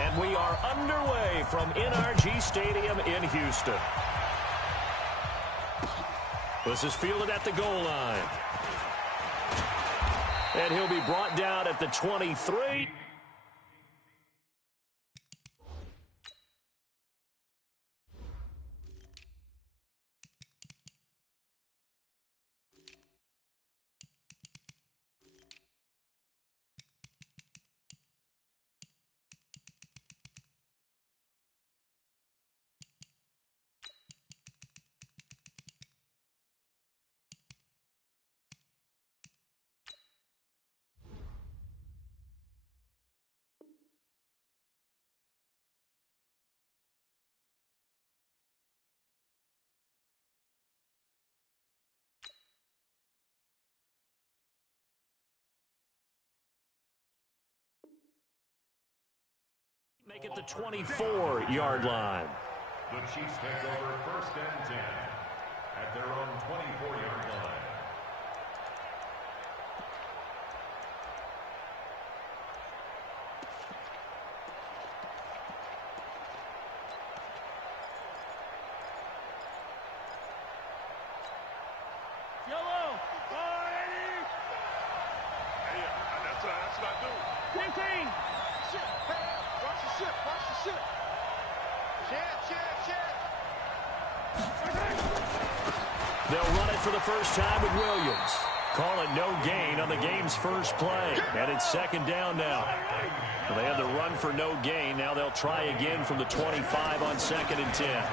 And we are underway from NRG Stadium in Houston. This is fielded at the goal line. And he'll be brought down at the 23. Make it the 24-yard line. The Chiefs take over 1st and 10 at their own 24-yard line. Yellow! Hey, that's what I do. 15! Shit, hey, watch the ship, watch the ship. They'll run it for the first time with Williams. Call it no gain on the game's first play. And it's 2nd down now. Well, they had the run for no gain. Now they'll try again from the 25 on 2nd and 10.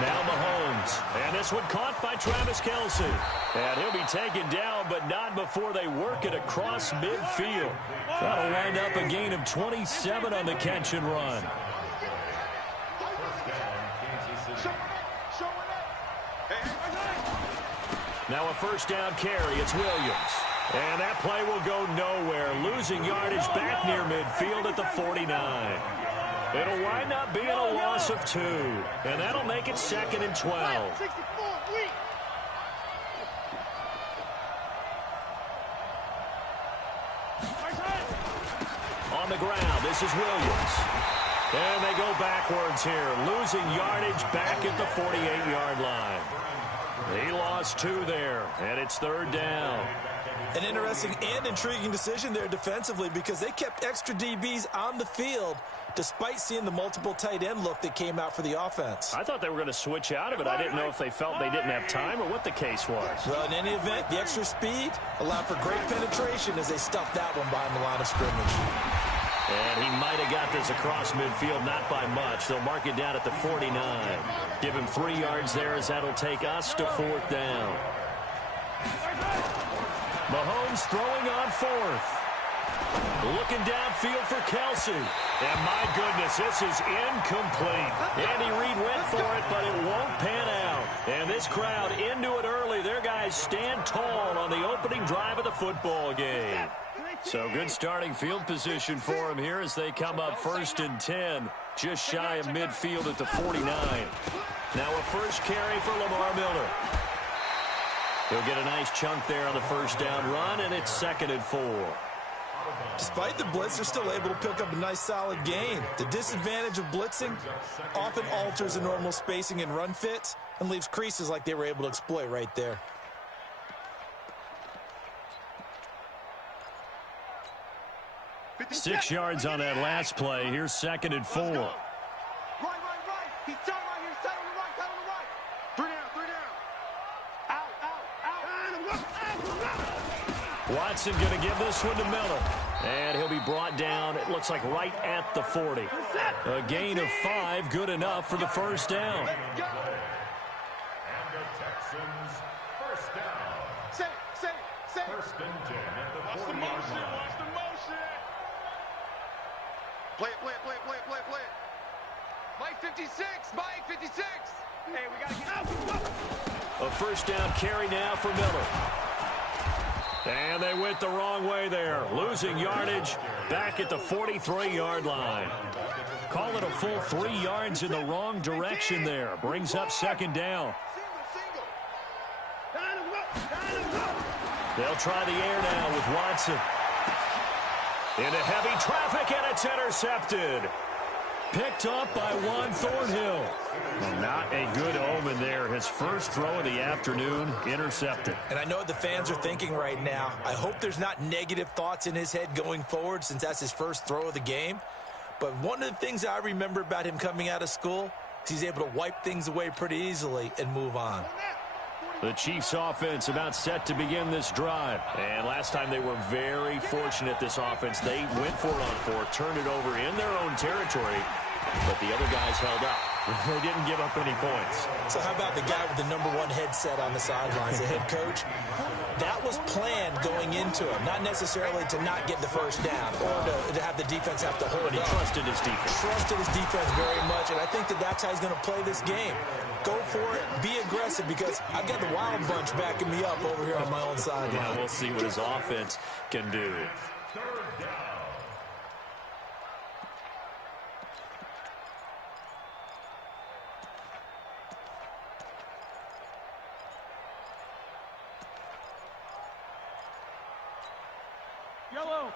Now Mahomes. And this one caught by Travis Kelce. And he'll be taken down, but not before they work it across midfield. That'll wind up a gain of 27 on the catch and run. Now a 1st down carry. It's Williams. And that play will go nowhere. Losing yardage back near midfield at the 49. It'll wind up being a loss of 2. And that'll make it 2nd and 12. On the ground, this is Williams. And they go backwards here. Losing yardage back at the 48-yard line. He lost 2 there, and it's 3rd down. An interesting and intriguing decision there defensively because they kept extra DBs on the field despite seeing the multiple tight end look that came out for the offense. I thought they were going to switch out of it. I didn't know if they felt they didn't have time or what the case was. Well, in any event, the extra speed allowed for great penetration as they stuffed that one behind the line of scrimmage. And he might have got this across midfield, not by much. They'll mark it down at the 49. Give him 3 yards there as that'll take us to 4th down. Mahomes throwing on 4th. Looking downfield for Kelce. And my goodness, this is incomplete. Andy Reid went for it, but it won't pan out. And this crowd into it early. Their guys stand tall on the opening drive of the football game. So good starting field position for him here as they come up 1st and 10. Just shy of midfield at the 49. Now a 1st carry for Lamar Miller. He'll get a nice chunk there on the 1st down run, and it's 2nd and 4. Despite the blitz, they're still able to pick up a nice solid gain. The disadvantage of blitzing often alters the normal spacing and run fits and leaves creases like they were able to exploit right there. Six yards on that last play. Here's 2nd and 4. Right. He's down right here. Side on the right. 3 down. Out. Watson going to give this one to Miller. And he'll be brought down, it looks like right at the 40. A gain of 5, good enough for the 1st down. And the Texans 1st down. Say. 1st and 10 at the 40-yard line. Watch the motion. Play it. Mike 56. Hey, we got to get out. A 1st down carry now for Miller. And they went the wrong way there. Losing yardage back at the 43-yard line. Call it a full 3 yards in the wrong direction there. Brings up 2nd down. They'll try the air now with Watson. Into heavy traffic, and it's intercepted. Picked up by Juan Thornhill. Well, not a good omen there. His first throw of the afternoon, intercepted. And I know what the fans are thinking right now. I hope there's not negative thoughts in his head going forward since that's his first throw of the game. But one of the things I remember about him coming out of school is he's able to wipe things away pretty easily and move on. The Chiefs offense about set to begin this drive. And last time they were very fortunate, this offense. They went for it on fourth, turned it over in their own territory, but the other guys held up. They didn't give up any points. So how about the guy with the #1 headset on the sidelines, the head coach? That was planned going into it, not necessarily to not get the first down or to have the defense have to hold But he up. trusted his defense. Trusted his defense very much, and I think that's how he's going to play this game. Go for it, be aggressive, because I've got the Wild Bunch backing me up over here on my own sideline. Yeah, we'll see what his offense can do. Yellow.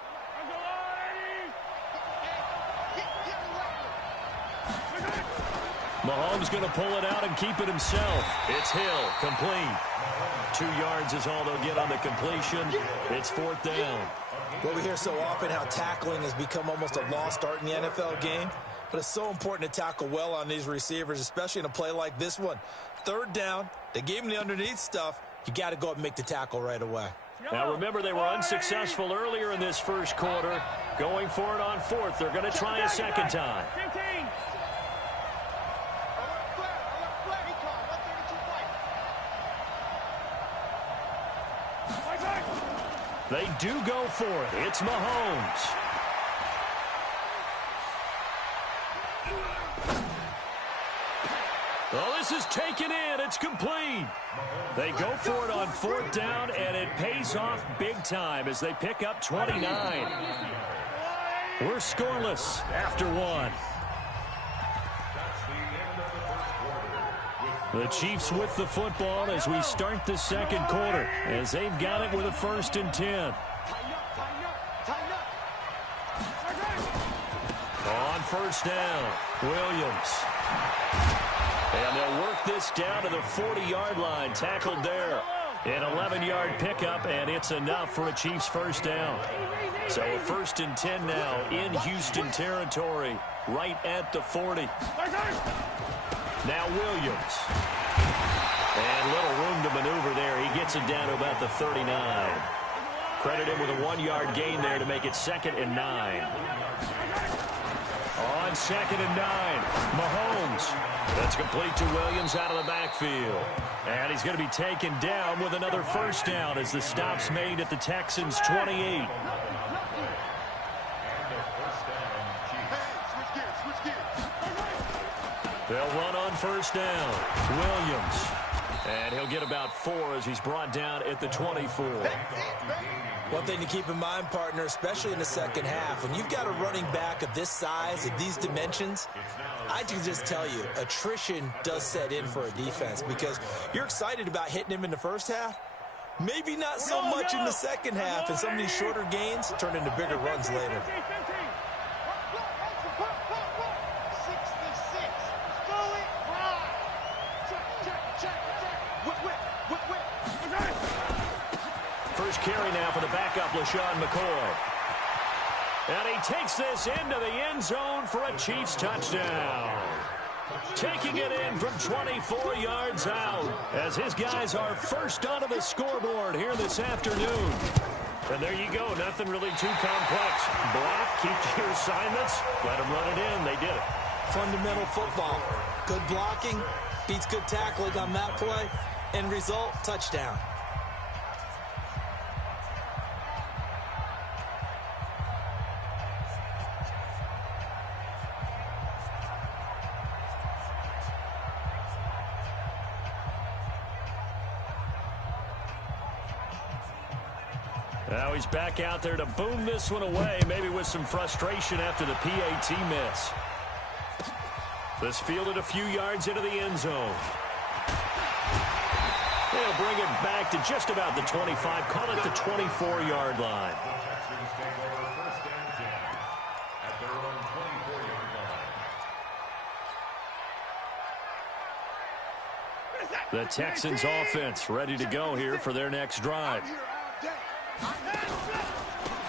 Mahomes going to pull it out and keep it himself. It's Hill, complete. 2 yards is all they'll get on the completion. It's 4th down. Well, we hear so often how tackling has become almost a lost art in the NFL game, but it's so important to tackle well on these receivers, especially in a play like this one. 3rd down, they gave him the underneath stuff. You got to go up and make the tackle right away. Now, remember, they were unsuccessful earlier in this first quarter. Going for it on 4th. They're going to try a second time. They do go for it. It's Mahomes. Oh, this is taken in. It's complete. They go for it on 4th down, and it pays off big time as they pick up 29. We're scoreless after 1. The Chiefs with the football as we start the second quarter, as they've got it with a 1st and 10. On 1st down, Williams. And they'll work this down to the 40-yard line, tackled there. An 11-yard pickup, and it's enough for a Chiefs 1st down. So a 1st and 10 now in Houston territory, right at the 40. Now Williams. And little room to maneuver there. He gets it down to about the 39. Credit him with a 1-yard gain there to make it 2nd and 9. On 2nd and 9, Mahomes. That's complete to Williams out of the backfield. And he's going to be taken down with another 1st down as the stop's made at the Texans' 28. They'll run on 1st down. Williams. And he'll get about 4 as he's brought down at the 24. One thing to keep in mind, partner, especially in the second half, when you've got a running back of this size, of these dimensions, I can just tell you, attrition does set in for a defense because you're excited about hitting him in the first half. Maybe not so much in the second half, and some of these shorter gains turn into bigger runs later. First carry now for the backup, LaShawn McCoy. And he takes this into the end zone for a Chiefs touchdown. Taking it in from 24 yards out as his guys are first onto the scoreboard here this afternoon. And there you go, nothing really too complex. Block, keep to your assignments, let them run it in. They did it. Fundamental football. Good blocking, beats good tackling on that play. End result, touchdown. Now he's back out there to boom this one away, maybe with some frustration after the PAT miss. This fielded a few yards into the end zone. They'll bring it back to just about the 25, call it the 24-yard line. at their own 24-yard line. The Texans offense ready to go here for their next drive.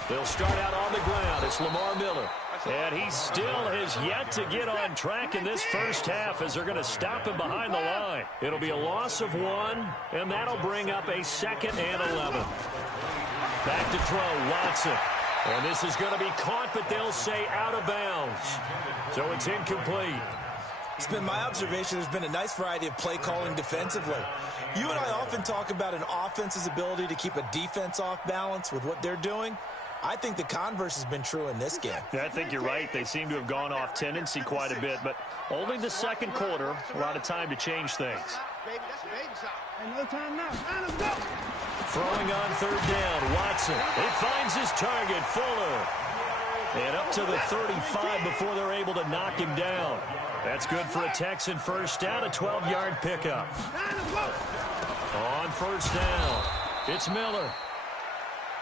They'll start out on the ground. It's Lamar Miller. And he still has yet to get on track in this first half as they're going to stop him behind the line. It'll be a loss of 1, and that'll bring up a 2nd and 11. Back to throw, Watson. And this is going to be caught, but they'll say out of bounds. So it's incomplete. It's been my observation there's been a nice variety of play calling defensively. You and I often talk about an offense's ability to keep a defense off balance with what they're doing. I think the converse has been true in this game. Yeah, I think you're right. They seem to have gone off tendency quite a bit, but only the second quarter, a lot of time to change things. No time now. Let's go. Throwing on 3rd down, Watson. He finds his target, Fuller. And up to the 35 before they're able to knock him down. That's good for a Texan first down, a 12-yard pickup. On 1st down, it's Miller.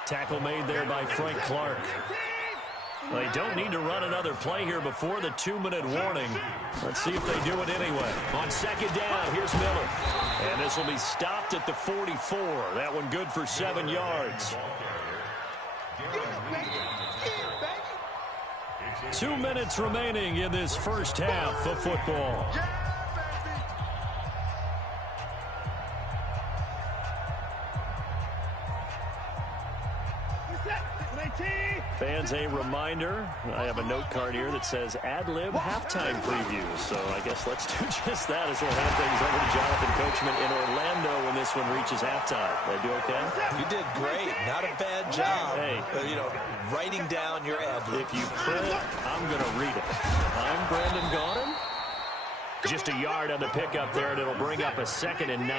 Tackle made there by Frank Clark. They don't need to run another play here before the 2-minute warning. Let's see if they do it anyway. On 2nd down, here's Miller. And this will be stopped at the 44. That one good for 7 yards. 2 minutes remaining in this first half of football. Fans, a reminder, I have a note card here that says ad-lib halftime preview. So I guess let's do just that as we'll hand things over to Jonathan Coachman in Orlando when this one reaches halftime. Did I do okay? You did great. Not a bad job. Hey. Writing down your ad-lib. If you print, I'm going to read it. I'm Brandon Gaudin. Just a yard on the pickup there, and it'll bring up a 2nd and 9.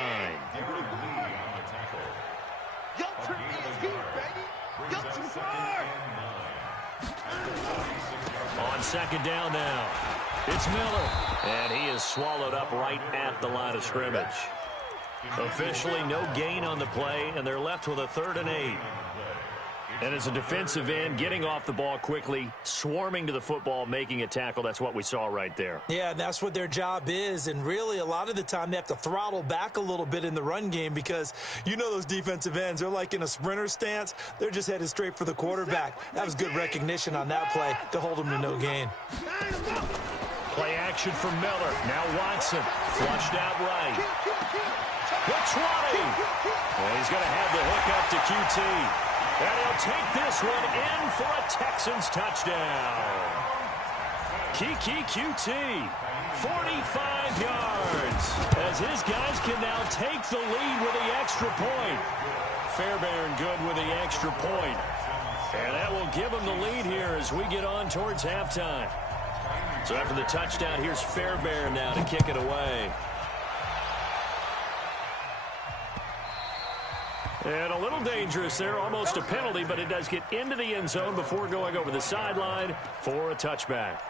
On 2nd down now, it's Miller. And he is swallowed up right at the line of scrimmage. Officially no gain on the play, and they're left with a 3rd and 8. And as a defensive end, getting off the ball quickly, swarming to the football, making a tackle, that's what we saw right there. Yeah, and that's what their job is. And really, a lot of the time, they have to throttle back a little bit in the run game because those defensive ends, they're like in a sprinter stance. They're just headed straight for the quarterback. That was good recognition on that play to hold them to no gain. Play action for Miller. Now Watson, flushed out right. The 20. And he's going to have the hook up to QT. And he'll take this one in for a Texans touchdown. Keke QT, 45 yards, as his guys can now take the lead with the extra point. Fairbairn good with the extra point. And that will give him the lead here as we get on towards halftime. So after the touchdown, here's Fairbairn now to kick it away. And a little dangerous there, almost a penalty, but it does get into the end zone before going over the sideline for a touchback.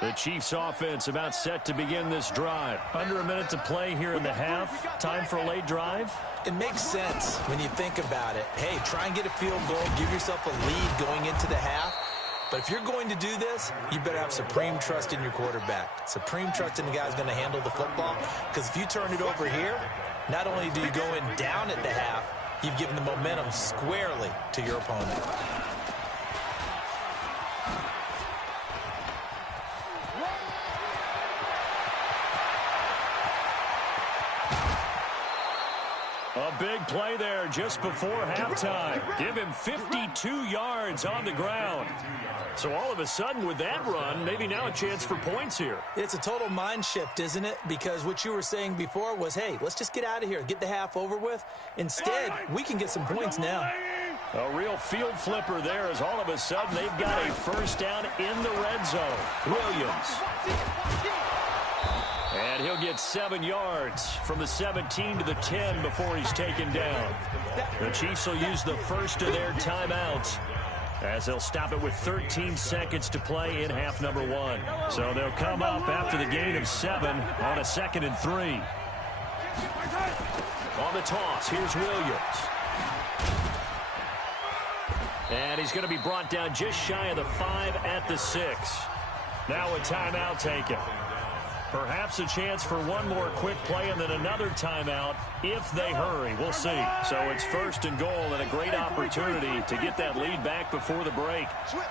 The Chiefs offense about set to begin this drive. Under a minute to play here in the half. Time for a late drive. It makes sense when you think about it. Hey, try and get a field goal. Give yourself a lead going into the half. But if you're going to do this, you better have supreme trust in your quarterback. Supreme trust in the guy who's going to handle the football. Because if you turn it over here, not only do you go in down at the half, you've given the momentum squarely to your opponent. A big play there just before halftime. Give him 52 yards on the ground. So all of a sudden with that run, maybe now a chance for points here. It's a total mind shift, isn't it? Because what you were saying before was, hey, let's just get out of here, get the half over with. Instead, we can get some points now. A real field flipper there as all of a sudden they've got a first down in the red zone. Williams. And he'll get 7 yards from the 17 to the 10 before he's taken down. The Chiefs will use the first of their timeouts as they'll stop it with 13 seconds to play in half number 1. So they'll come up after the gain of 7 on a 2nd and 3. On the toss, here's Williams. And he's going to be brought down just shy of the 5 at the 6. Now a timeout taken. Perhaps a chance for one more quick play and then another timeout if they hurry. We'll see. So it's 1st and goal and a great opportunity to get that lead back before the break. Switch.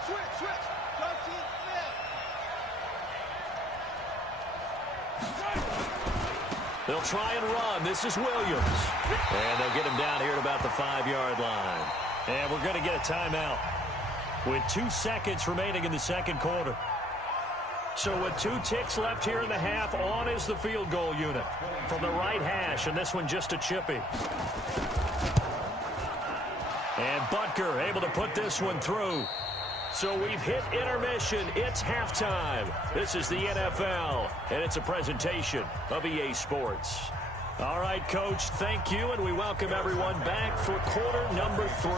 They'll try and run. This is Williams. And they'll get him down here at about the 5-yard line. And we're going to get a timeout with 2 seconds remaining in the 2nd quarter. So with 2 ticks left here in the half, on is the field goal unit from the right hash, and this one just a chippy. And Butker able to put this one through. So we've hit intermission. It's halftime. This is the NFL, and it's a presentation of EA Sports. All right, Coach, thank you, and we welcome everyone back for quarter number 3.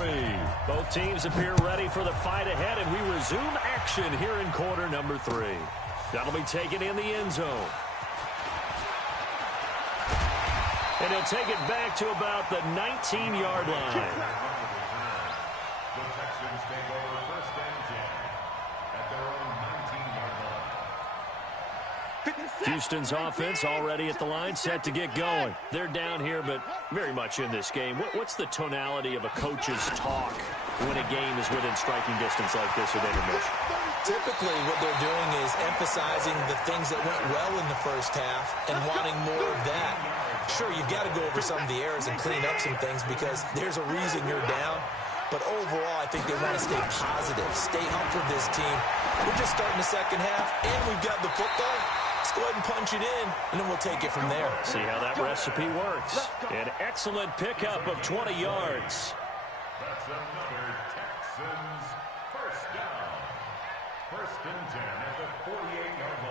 Both teams appear ready for the fight ahead, and we resume action here in quarter number 3. That'll be taken in the end zone. And he'll take it back to about the 19-yard line. The Texans take over 1st and 10 at their own 19-yard line. Houston's offense already at the line, set to get going. They're down here, but very much in this game. What's the tonality of a coach's talk when a game is within striking distance like this with intermission? Typically, what they're doing is emphasizing the things that went well in the first half and wanting more of that. Sure, you've got to go over some of the errors and clean up some things because there's a reason you're down. But overall, I think they want to stay positive, stay up with this team. We're just starting the second half, and we've got the football. Let's go ahead and punch it in, and then we'll take it from there. See how that recipe works. An excellent pickup of 20 yards. That's another Texans 1st down. 1st and 10 at the 48-yard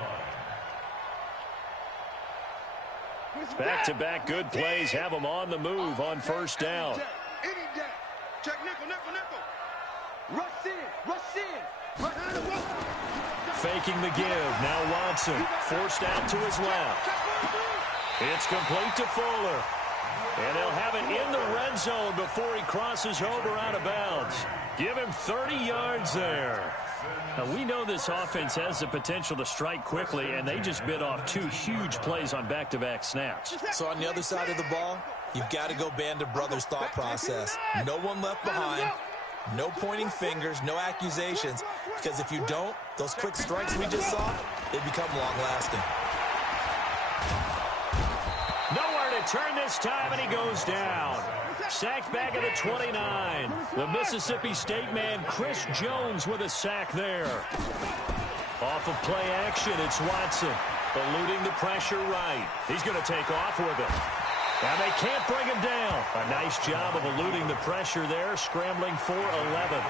line. Back-to-back good plays have them on the move on 1st down. Any day. Check nickel. Rush in. Behind the wall. Faking the give. Now Watson forced out to his left. It's complete to Fuller. And they'll have it in the red zone before he crosses over out of bounds. Give him 30 yards there. Now, we know this offense has the potential to strike quickly, and they just bit off 2 huge plays on back-to-back snaps. So on the other side of the ball, you've got to go Band of Brothers thought process. No one left behind. No pointing fingers, no accusations, because if you don't, those quick strikes we just saw, they become long-lasting. Nowhere to turn this time, and he goes down. Sacked back at the 29. The Mississippi State man, Chris Jones, with a sack there. Off of play action, it's Watson. Eluding the pressure right. He's going to take off with it. And they can't bring him down. A nice job of eluding the pressure there, scrambling for 11.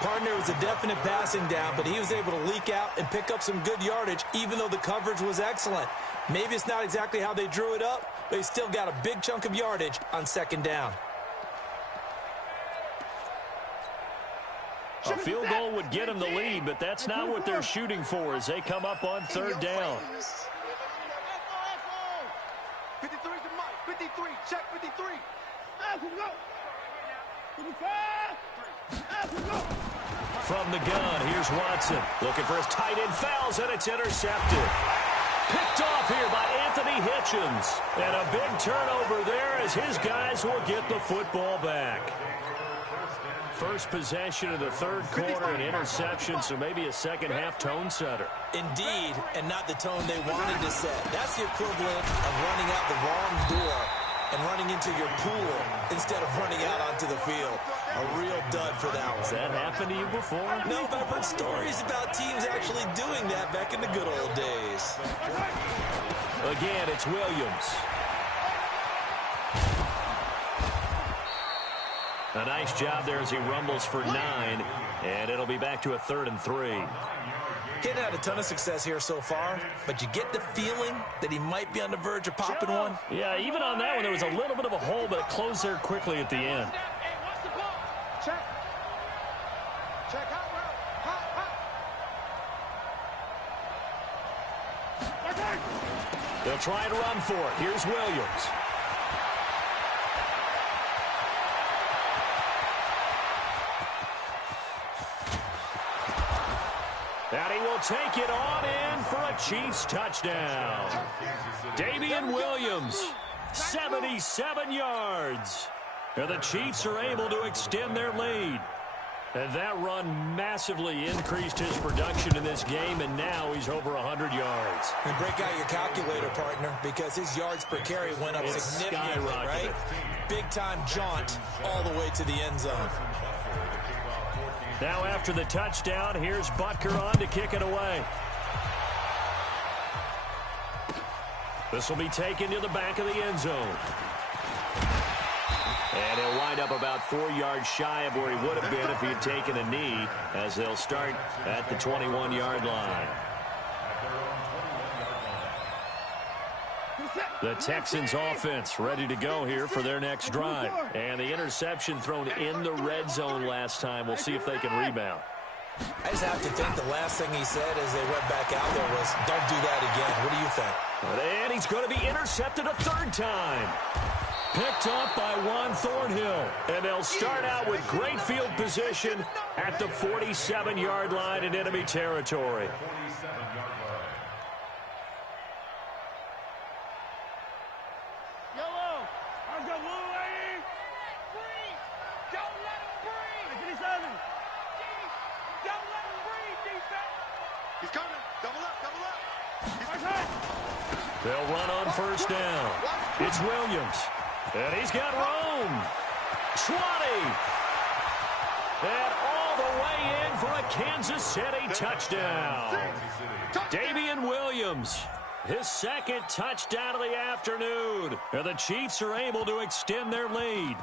Partner was a definite passing down, but he was able to leak out and pick up some good yardage, even though the coverage was excellent. Maybe it's not exactly how they drew it up, but he still got a big chunk of yardage on 2nd down. A field goal would get them the lead, but that's not what they're shooting for as they come up on 3rd down. 53 to Mike. 53. Check 53. From the gun, here's Watson. Looking for his tight end, fouls, and it's intercepted. Picked off here by Anthony Hitchens. And a big turnover there as his guys will get the football back. First possession of the 3rd quarter, an interception, so maybe a second-half tone setter. Indeed, and not the tone they wanted to set. That's the equivalent of running out the wrong door and running into your pool instead of running out onto the field. A real dud for that one. Has that happened to you before? No, but I've heard stories about teams actually doing that back in the good old days. Again, it's Williams. A nice job there as he rumbles for 9, and it'll be back to a 3rd and 3. He had a ton of success here so far, but you get the feeling that he might be on the verge of popping one. Yeah, even on that one, there was a little bit of a hole, but it closed there quickly at the end. Check out route. Hot, hot. They'll try to run for it. Here's Williams. And he will take it on in for a Chiefs touchdown. Damian Williams, 77 yards. And the Chiefs are able to extend their lead. And that run massively increased his production in this game, and now he's over 100 yards. And break out your calculator, partner, because his yards per carry went up significantly, right? Big-time jaunt all the way to the end zone. Now after the touchdown, here's Butker on to kick it away. This will be taken to the back of the end zone. And he'll wind up about 4 yards shy of where he would have been if he had taken a knee, as they'll start at the 21-yard line. The Texans offense ready to go here for their next drive. And the interception thrown in the red zone last time. We'll see if they can rebound. I just have to think the last thing he said as they went back out there was, don't do that again. What do you think? And he's going to be intercepted a third time. Picked up by Juan Thornhill. And they'll start out with great field position at the 47-yard line in enemy territory. He's coming. Double up, double up. They'll run on first down. It's Williams. And he's got room. 20. And all the way in for a Kansas City touchdown. Damian Williams, his second touchdown of the afternoon. And the Chiefs are able to extend their lead.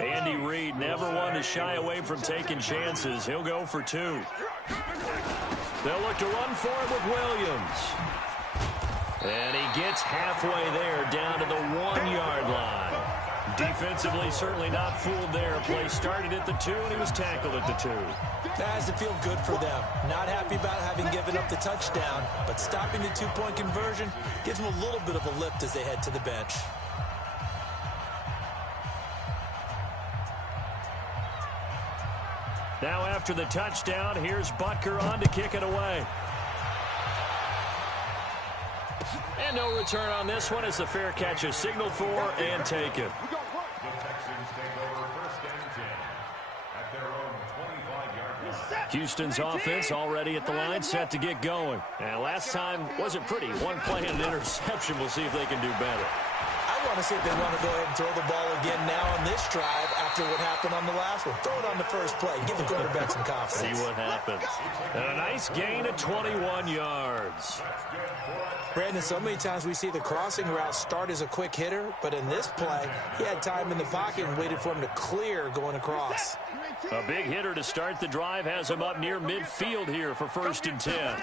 Andy Reid never one to shy away from taking chances. He'll go for 2. They'll look to run for it with Williams. And he gets halfway there, down to the 1-yard line. Defensively, certainly not fooled there. Play started at the 2, and he was tackled at the 2. That has to feel good for them. Not happy about having given up the touchdown, but stopping the 2-point conversion gives them a little bit of a lift as they head to the bench. Now after the touchdown, here's Butker on to kick it away. And no return on this one as the fair catch is signaled for and taken. The Texans take over first and 10 at their own 25-yard line. Houston's offense already at the line, set to get going. And last time wasn't pretty. One play and an interception. We'll see if they can do better. I want to see if they want to go ahead and throw the ball again now on this drive after what happened on the last one. Throw it on the first play. Give the quarterback some confidence. See what happens. And a nice gain of 21 yards. Brandon, so many times we see the crossing route start as a quick hitter, but in this play, he had time in the pocket and waited for him to clear going across. A big hitter to start the drive has him up near midfield here for first and 10.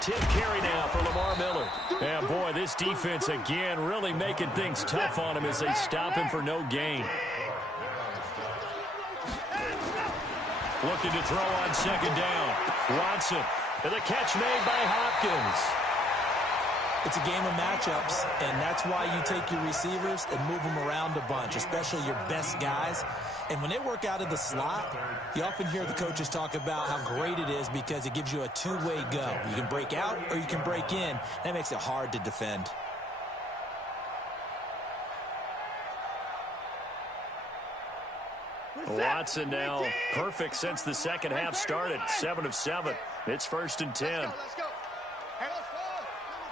Tip carry now for Lamar Miller. And boy, this defense again really making things tough on him as they stop him for no gain. Looking to throw on second down. Watson, and the catch made by Hopkins. It's a game of matchups, and that's why you take your receivers and move them around a bunch, especially your best guys. And when they work out of the slot, you often hear the coaches talk about how great it is because it gives you a two-way go. You can break out or you can break in. That makes it hard to defend. Watson now perfect since the second half started. 7 of 7. It's first and 10. Let's go. Hey, let's go.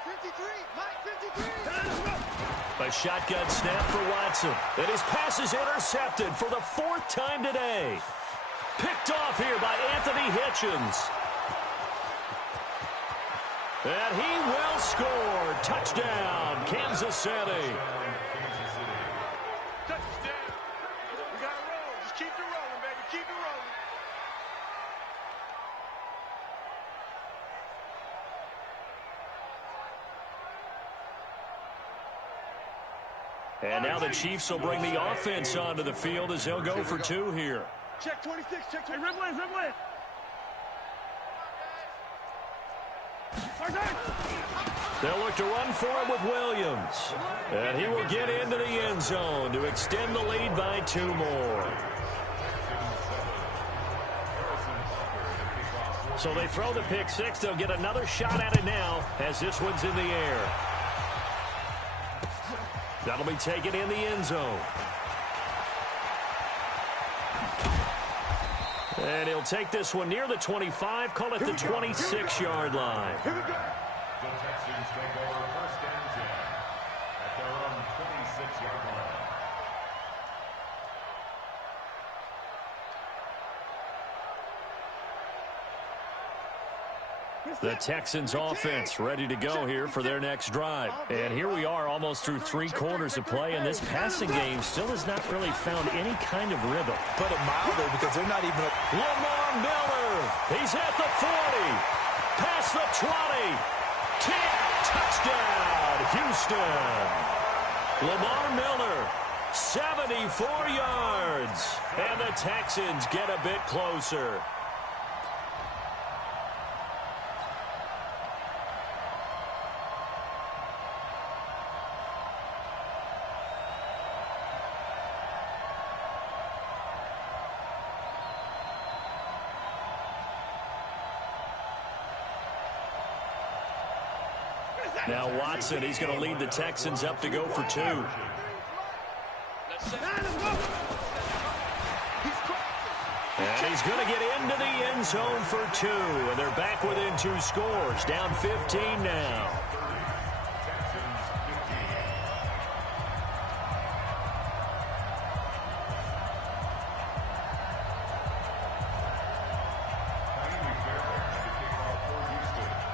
Number 53. Mike 53. A shotgun snap for Watson. And his pass is intercepted for the 4th time today. Picked off here by Anthony Hitchens. And he will score. Touchdown, Kansas City. Touchdown. We got to roll. Just keep it rolling, baby. Keep it rolling. And now the Chiefs will bring the offense onto the field as they'll go for two here. Check 26. Check 26. Hey, Red. They'll look to run for it with Williams. And he will get into the end zone to extend the lead by 2 more. So they throw the pick six. They'll get another shot at it now as this one's in the air. That'll be taken in the end zone. And he'll take this one near the 25, call it the 26-yard line. The Texans take over 1st and 10 at their own 26-yard line. The Texans offense ready to go here for their next drive. And here we are almost through 3 quarters of play, and this passing game still has not really found any kind of rhythm. Put it mildly because they're not even... Lamar Miller, he's at the 40, past the 20, 10, touchdown, Houston. Lamar Miller, 74 yards, and the Texans get a bit closer. Now Watson, he's going to lead the Texans up to go for 2. And he's going to get into the end zone for 2. And they're back within 2 scores, down 15 now.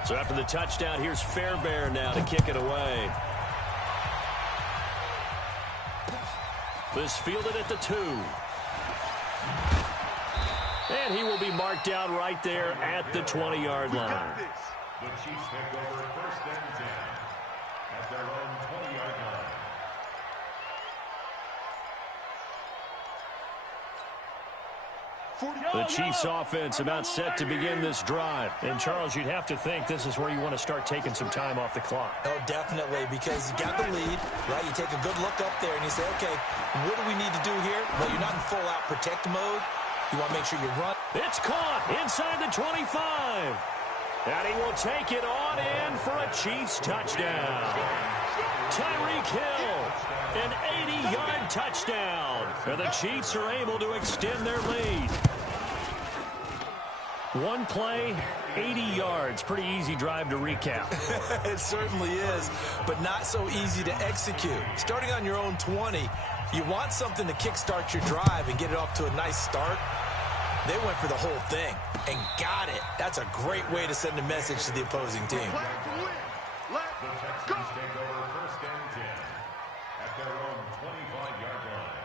So after the touchdown, here's Fairbairn now to kick it away. This fielded at the 2. And he will be marked down right there at the 20-yard line. The Chiefs take over 1st and 10 at their own 20-yard line. The Chiefs offense about set to begin this drive. And, Charles, you'd have to think this is where you want to start taking some time off the clock. Oh, definitely, because you got the lead, right? You take a good look up there and you say, okay, what do we need to do here? Well, you're not in full-out protect mode. You want to make sure you run. It's caught inside the 25. And he will take it on in for a Chiefs touchdown. Tyreek Hill, an 80-yard touchdown. And the Chiefs are able to extend their lead. One play, 80 yards. Pretty easy drive to recap. It certainly is, but not so easy to execute. Starting on your own 20, you want something to kickstart your drive and get it off to a nice start. They went for the whole thing and got it. That's a great way to send a message to the opposing team. The Texans take over 1st and 10 at their own 25-yard line.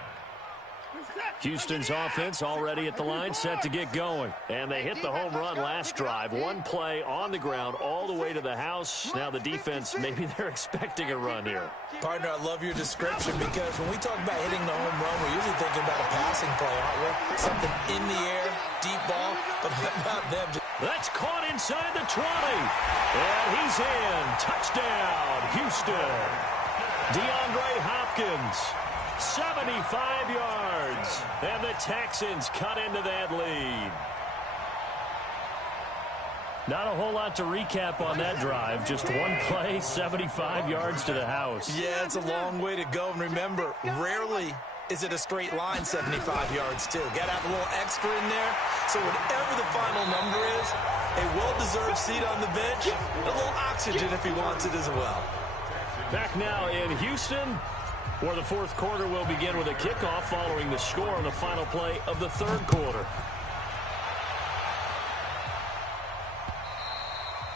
Houston's offense already at the line, set to get going. And they hit the home run last drive. One play on the ground all the way to the house. Now the defense, maybe they're expecting a run here. Partner, I love your description because when we talk about hitting the home run, we're usually thinking about a passing play, aren't we? Something in the air, deep ball, but not them. That's caught inside the 20. And he's in. Touchdown, Houston. DeAndre Hopkins, 75 yards. And the Texans cut into that lead. Not a whole lot to recap on that drive. Just one play, 75 yards to the house. Yeah, it's a long way to go. And remember, rarely is it a straight line 75 yards, too. Got to have a little extra in there. So whatever the final number is, a well-deserved seat on the bench, a little oxygen if he wants it as well. Back now in Houston, where the 4th quarter will begin with a kickoff following the score on the final play of the 3rd quarter.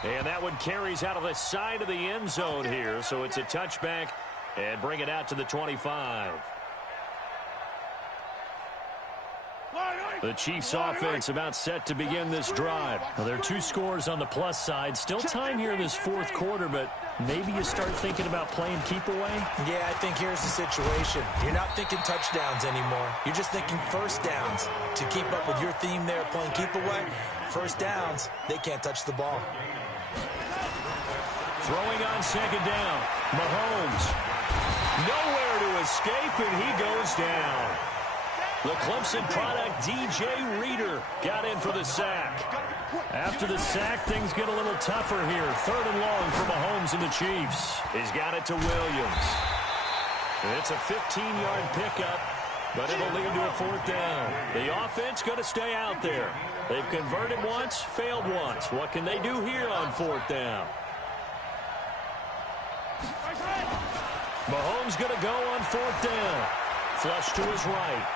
And that one carries out of the side of the end zone here, so it's a touchback and bring it out to the 25. The Chiefs offense about set to begin this drive. Well, there are 2 scores on the plus side. Still time here in this fourth quarter, but maybe you start thinking about playing keep away? Yeah, I think here's the situation. You're not thinking touchdowns anymore. You're just thinking first downs. To keep up with your theme there, playing keep away, first downs, they can't touch the ball. Throwing on second down. Mahomes. Nowhere to escape, and he goes down. The Clemson product, DJ Reader, got in for the sack. After the sack, things get a little tougher here. 3rd and long for Mahomes and the Chiefs. He's got it to Williams. It's a 15-yard pickup, but it'll lead to a 4th down. The offense going to stay out there. They've converted once, failed once. What can they do here on 4th down? Mahomes going to go on 4th down. Flush to his right.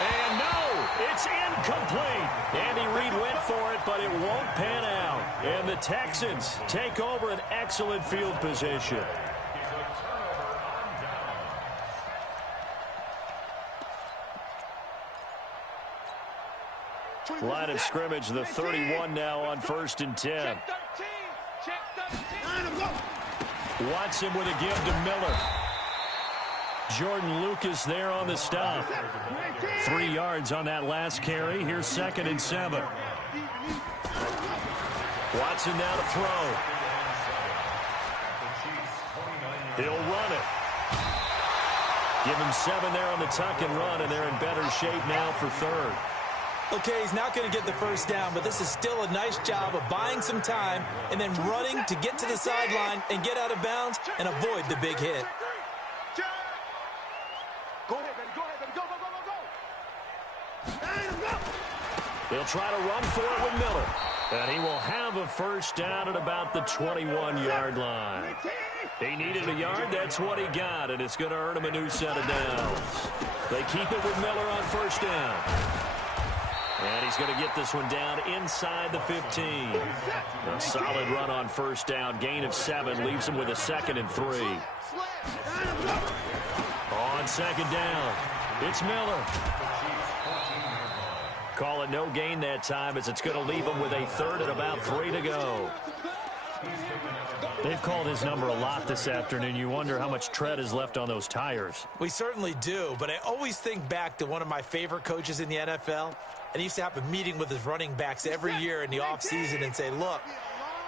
And no, it's incomplete. Andy Reid went for it, but it won't pan out. And the Texans take over an excellent field position. Line of scrimmage, the 31 now on 1st and 10. Watson with a give to Miller. Jordan Lucas there on the stop. 3 yards on that last carry. Here's 2nd and 7. Watson now to throw. He'll run it. Give him 7 there on the tuck and run, and they're in better shape now for 3rd. Okay, he's not going to get the first down, but this is still a nice job of buying some time and then running to get to the sideline and get out of bounds and avoid the big hit. Go ahead, baby. Go ahead, baby. Go, go, go, go, go. They'll try to run for it with Miller. And he will have a first down at about the 21-yard line. He needed a yard. That's what he got, and it's going to earn him a new set of downs. They keep it with Miller on first down. And he's going to get this one down inside the 15. A solid run on first down. Gain of 7 leaves him with a 2nd and 3. On second down, it's Miller. Call it no gain that time, as it's going to leave him with a 3rd and about 3 to go. They've called his number a lot this afternoon. You wonder how much tread is left on those tires. We certainly do, but I always think back to one of my favorite coaches in the NFL, and he used to have a meeting with his running backs every year in the offseason and say, look,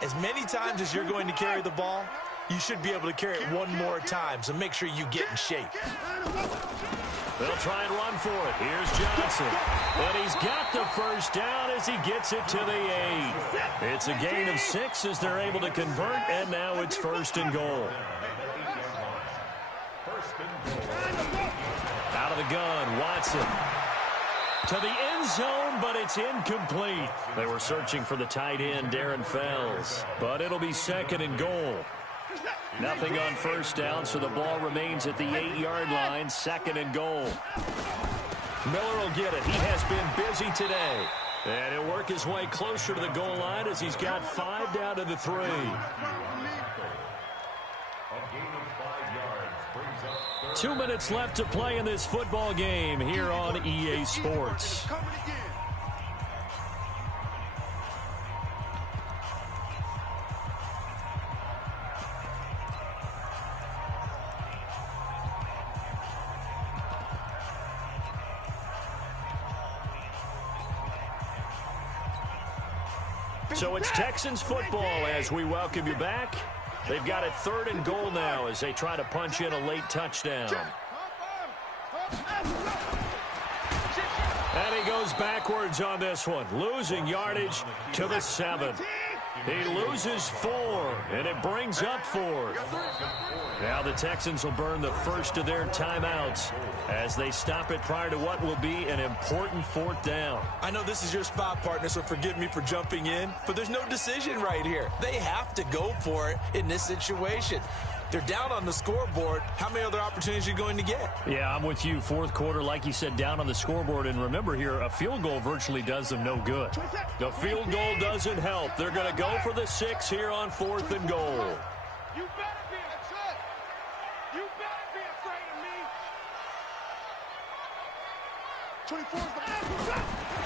as many times as you're going to carry the ball, you should be able to carry it one more time, so make sure you get in shape. They'll try and run for it. Here's Johnson. And he's got the first down as he gets it to the 8. It's a gain of 6 as they're able to convert, and now it's 1st and goal. Out of the gun, Watson. To the end zone, but it's incomplete. They were searching for the tight end, Darren Fells. But it'll be 2nd and goal. Nothing on first down, so the ball remains at the 8-yard line, 2nd and goal. Miller will get it. He has been busy today. And he'll work his way closer to the goal line as he's got 5 down to the 3. 2 minutes left to play in this football game here on EA Sports. So it's Texans football as we welcome you back. They've got it 3rd and goal now as they try to punch in a late touchdown. And he goes backwards on this one, losing yardage to the 7. He loses 4, and it brings up 4th. Now the Texans will burn the first of their timeouts as they stop it prior to what will be an important 4th down. I know this is your spot, partner, so forgive me for jumping in, but there's no decision right here. They have to go for it in this situation. They're down on the scoreboard. How many other opportunities are you going to get? Yeah, I'm with you. Fourth quarter, like you said, down on the scoreboard. And remember here, a field goal virtually does them no good. The field goal doesn't help. They're going to go for the 6 here on 4th and goal. You better be upset. You better be afraid of me. 24 is the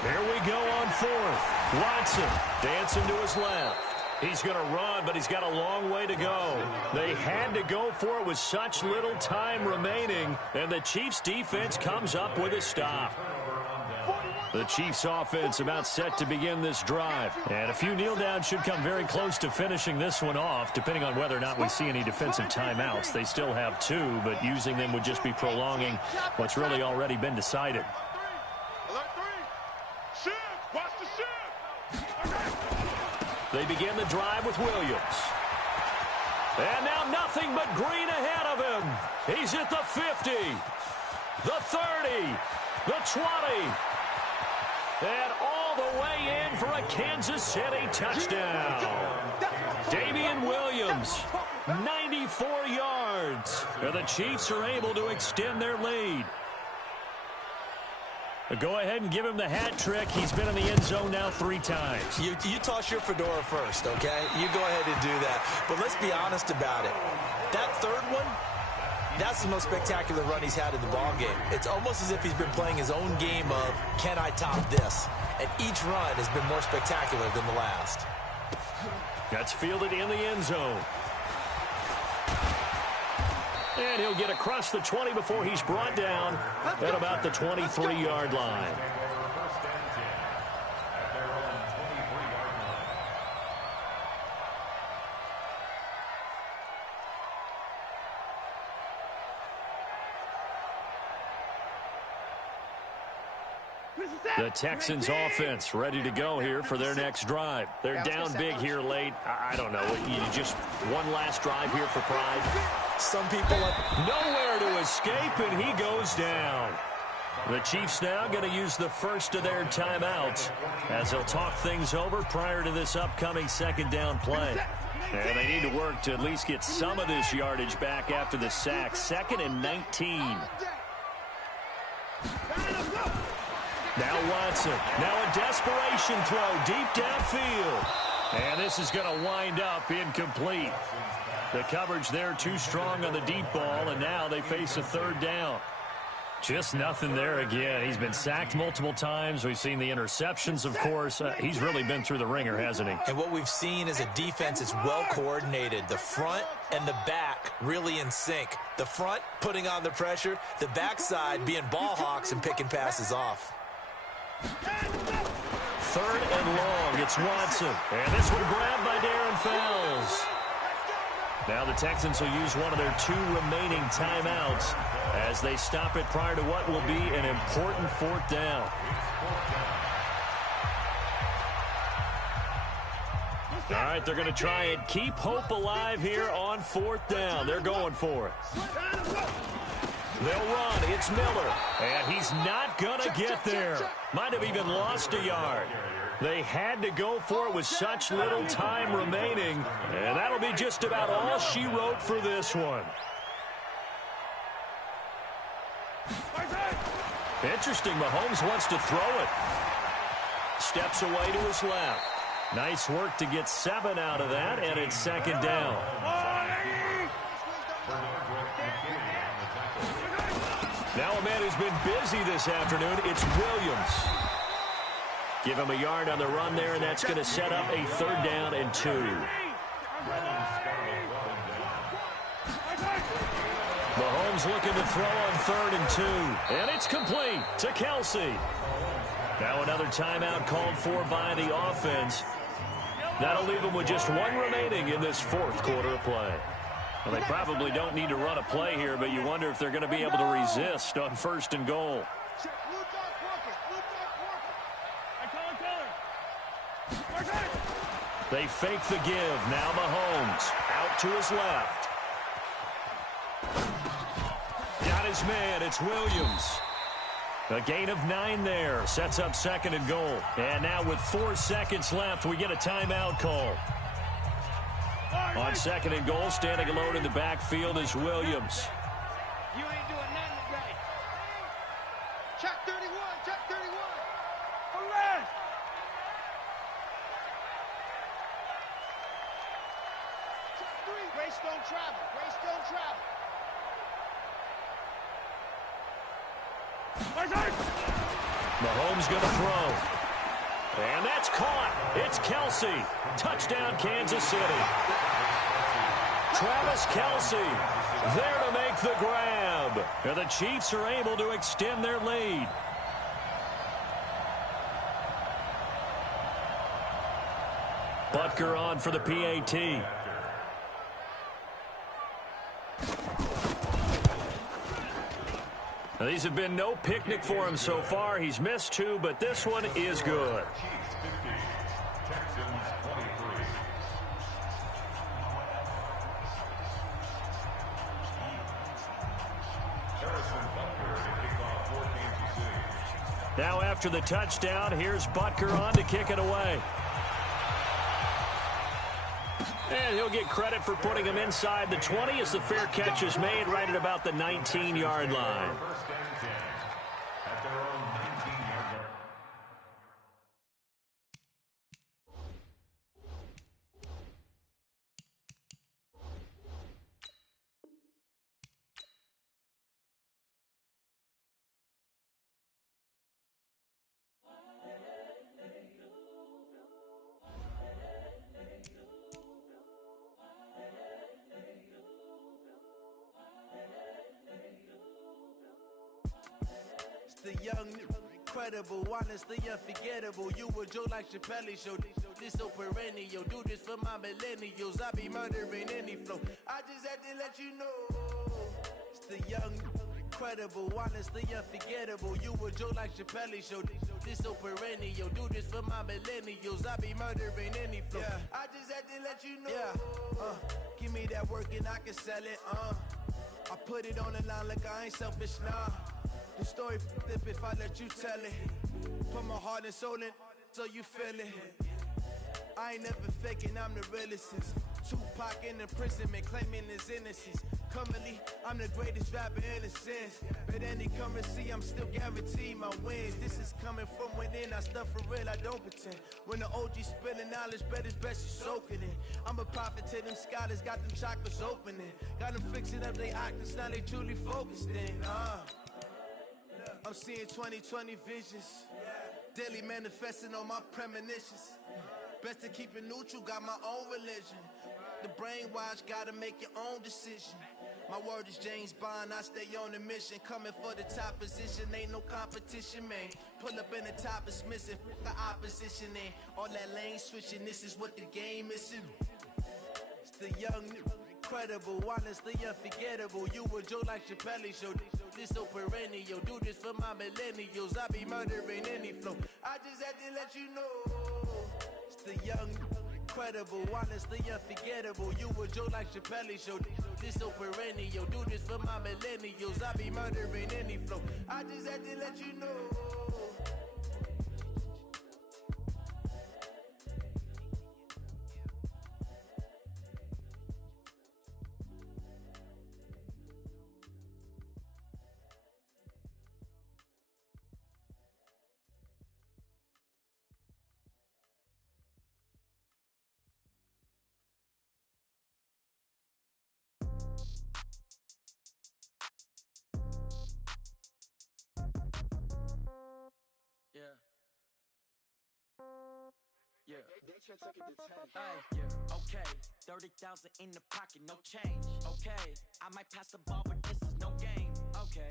Here we go on 4th. Watson dancing to his left. He's going to run, but he's got a long way to go. They had to go for it with such little time remaining, and the Chiefs' defense comes up with a stop. The Chiefs' offense about set to begin this drive. And a few kneel downs should come very close to finishing this one off, depending on whether or not we see any defensive timeouts. They still have 2, but using them would just be prolonging what's really already been decided. Alert 3. Shift. Watch the shift. They begin the drive with Williams. And now nothing but green ahead of him. He's at the 50, the 30, the 20, and all the way in for a Kansas City touchdown. Damian Williams, 94 yards. And the Chiefs are able to extend their lead. Go ahead and give him the hat trick. He's been in the end zone now 3 times. You toss your fedora first, okay? You go ahead and do that. But let's be honest about it. That third one, that's the most spectacular run he's had in the ballgame. It's almost as if he's been playing his own game of, can I top this? And each run has been more spectacular than the last. That's fielded in the end zone. And he'll get across the 20 before he's brought down at about the 23-yard line. The Texans offense ready to go here for their next drive. They're down big here late. I don't know. You just one last drive here for pride. Some people Nowhere to escape, and he goes down. The Chiefs now going to use the first of their timeouts as they'll talk things over prior to this upcoming second down play. And they need to work to at least get some of this yardage back after the sack. 2nd and 19. Now Watson. Now a desperation throw deep downfield. And this is going to wind up incomplete. The coverage there too strong on the deep ball, and now they face a 3rd down. Just nothing there again. He's been sacked multiple times. We've seen the interceptions, of course. He's really been through the ringer, hasn't he? And what we've seen is a defense that's well coordinated. The front and the back really in sync. The front putting on the pressure, the backside being ball hawks and picking passes off. 3rd and long. It's Watson. And this one grabbed by Darren Fells. Now the Texans will use one of their 2 remaining timeouts as they stop it prior to what will be an important 4th down. All right, they're going to try and keep hope alive here on 4th down. They're going for it. They'll run. It's Miller. And he's not going to get there. Might have even lost a yard. They had to go for it with such little time remaining. And that'll be just about all she wrote for this one. Interesting. Mahomes wants to throw it. Steps away to his left. Nice work to get 7 out of that, and it's 2nd down. Now a man who's been busy this afternoon, it's Williams. Give him a yard on the run there, and that's going to set up a 3rd down and 2. Mahomes looking to throw on 3rd and 2. And it's complete to Kelce. Now another timeout called for by the offense. That'll leave them with just 1 remaining in this 4th quarter of play. Well, they probably don't need to run a play here, but you wonder if they're going to be able to resist on 1st and goal. They fake the give. Now Mahomes out to his left. Got his man. It's Williams. A gain of 9 there. Sets up 2nd and goal. And now with 4 seconds left, we get a timeout call. On second and goal, standing alone in the backfield is Williams. You ain't doing nothing today. Check 31, check 31. Alert! Check 3. Grace don't travel. Grace don't travel. Mahomes going to throw. And that's caught. It's Kelce. Touchdown, Kansas City. Travis Kelce there to make the grab. And the Chiefs are able to extend their lead. Butker on for the PAT. Now, these have been no picnic for him so far. He's missed 2, but this one is good. Chiefs 50, Texans 23. Harrison Butker to kick off for Kansas City. Now after the touchdown, here's Butker on to kick it away. And he'll get credit for putting him inside the 20 as the fair catch is made right at about the 19-yard line. First and 10 at their own 19-yard line. The young, incredible, honestly unforgettable. You a Joe like Chappelle show. This so perennial. Do this for my millennials. I be murdering any flow. I just had to let you know. It's the young, incredible, honestly unforgettable. You a Joe like Chappelle show. This so perennial. Do this for my millennials. I be murdering any flow. Yeah. I just had to let you know. Yeah. Give me that work and I can sell it. I put it on the line like I ain't selfish, nah. The story flip if I let you tell it. Put my heart and soul in so you feel it. I ain't never faking, I'm the realest since Tupac in imprisonment, claiming his innocence. Currently, I'm the greatest rapper in a sense. But any currency, I'm still guaranteed my wins. This is coming from within, I stuff for real, I don't pretend. When the OG spilling knowledge, bet it's best you soak it in. I'm a prophet to them scholars, got them chakras opening. Got them fixing up they octaves, now they truly focused in. I'm seeing 2020 visions. Daily manifesting on my premonitions. Best to keep it neutral, got my own religion. The brainwash, gotta make your own decision. My word is James Bond, I stay on the mission. Coming for the top position, ain't no competition, man. Pull up in the top is missing, the opposition ain't. All that lane switching, this is what the game is. It's the young, incredible, honestly unforgettable. You a Joe like Chappelle show. This so perennial. Do this for my millennials. I be murdering any flow. I just had to let you know. It's the young, incredible, honestly unforgettable. You a Joe like Chappelle show. This so perennial. Do this for my millennials. I be murdering any flow. I just had to let you know. Okay, 30,000 in the pocket, no change. Okay, I might pass the ball, but this is no game. Okay.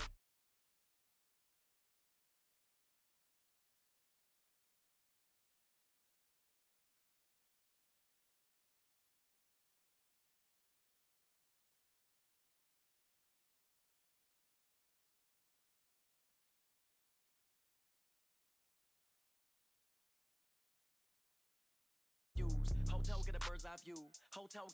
Hotel get a bird's eye view. Hotel